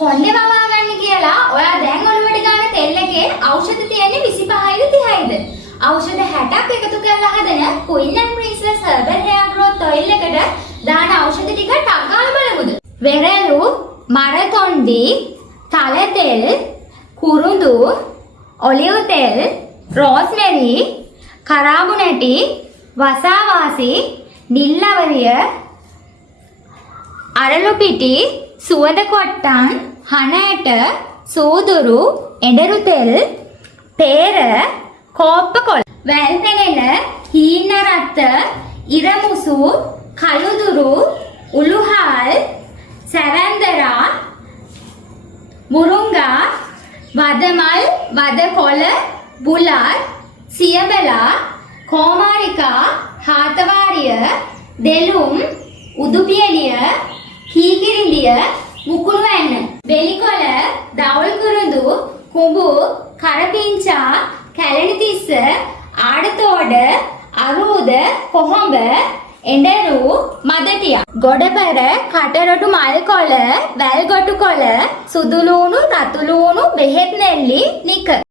කොණ්ඩේ වවා ගන්න කියලා ඔයා දැන් ඔළුවට ගන්න තෙල් එකේ ඖෂධ තියෙන්නේ 25යිද 30යිද? ඖෂධ 60ක් එකතු කරලා හදන Queen and Princess Herbal Hair Growth Oil එකට දාන ඖෂධ ටික ටක් ගාලා බලමුද? වෙරළු, මරතොණ්ඩි, තල තෙල්, කුරුඳු, ඔලිව් තෙල්, රෝස්මෙරි, කරාබු නැටි, වසාවාසි, නිල්ලවරිය, අරලු පිටි, සුවඳ කොට්ටන්, හන ඇට, සූදුරු, එඬරු තෙල්, පේර, කෝප්ප කොළ, වැල් පෙනෙන, හීන රත්, ඉරමුසු, කළුදුරු, උළුහාල්, සැවැන්දරා, මුරුංගා, වදමල්, වදකොළ, බුලත්, සියබලා, කෝමාරිකා, හාතවාරිය, දෙලුම්, උදුපියලිය, කීකිරිඳිය, මුකුළු වැන්න, බෙලිකොළ, දවුල් කුරුඳු, කුඹු, කරපිංචා, කැලණිතිස්ස, ආඩතෝඩ, අරූද, කොහොඹ, එඬරු, මදටිය, ගොඩබර, කටරොඩු මල්කොළ, වැල්ගොටු කොළ, සුදුලූණු, රතුලූණු, බෙහෙත් නෙල්ලි, නික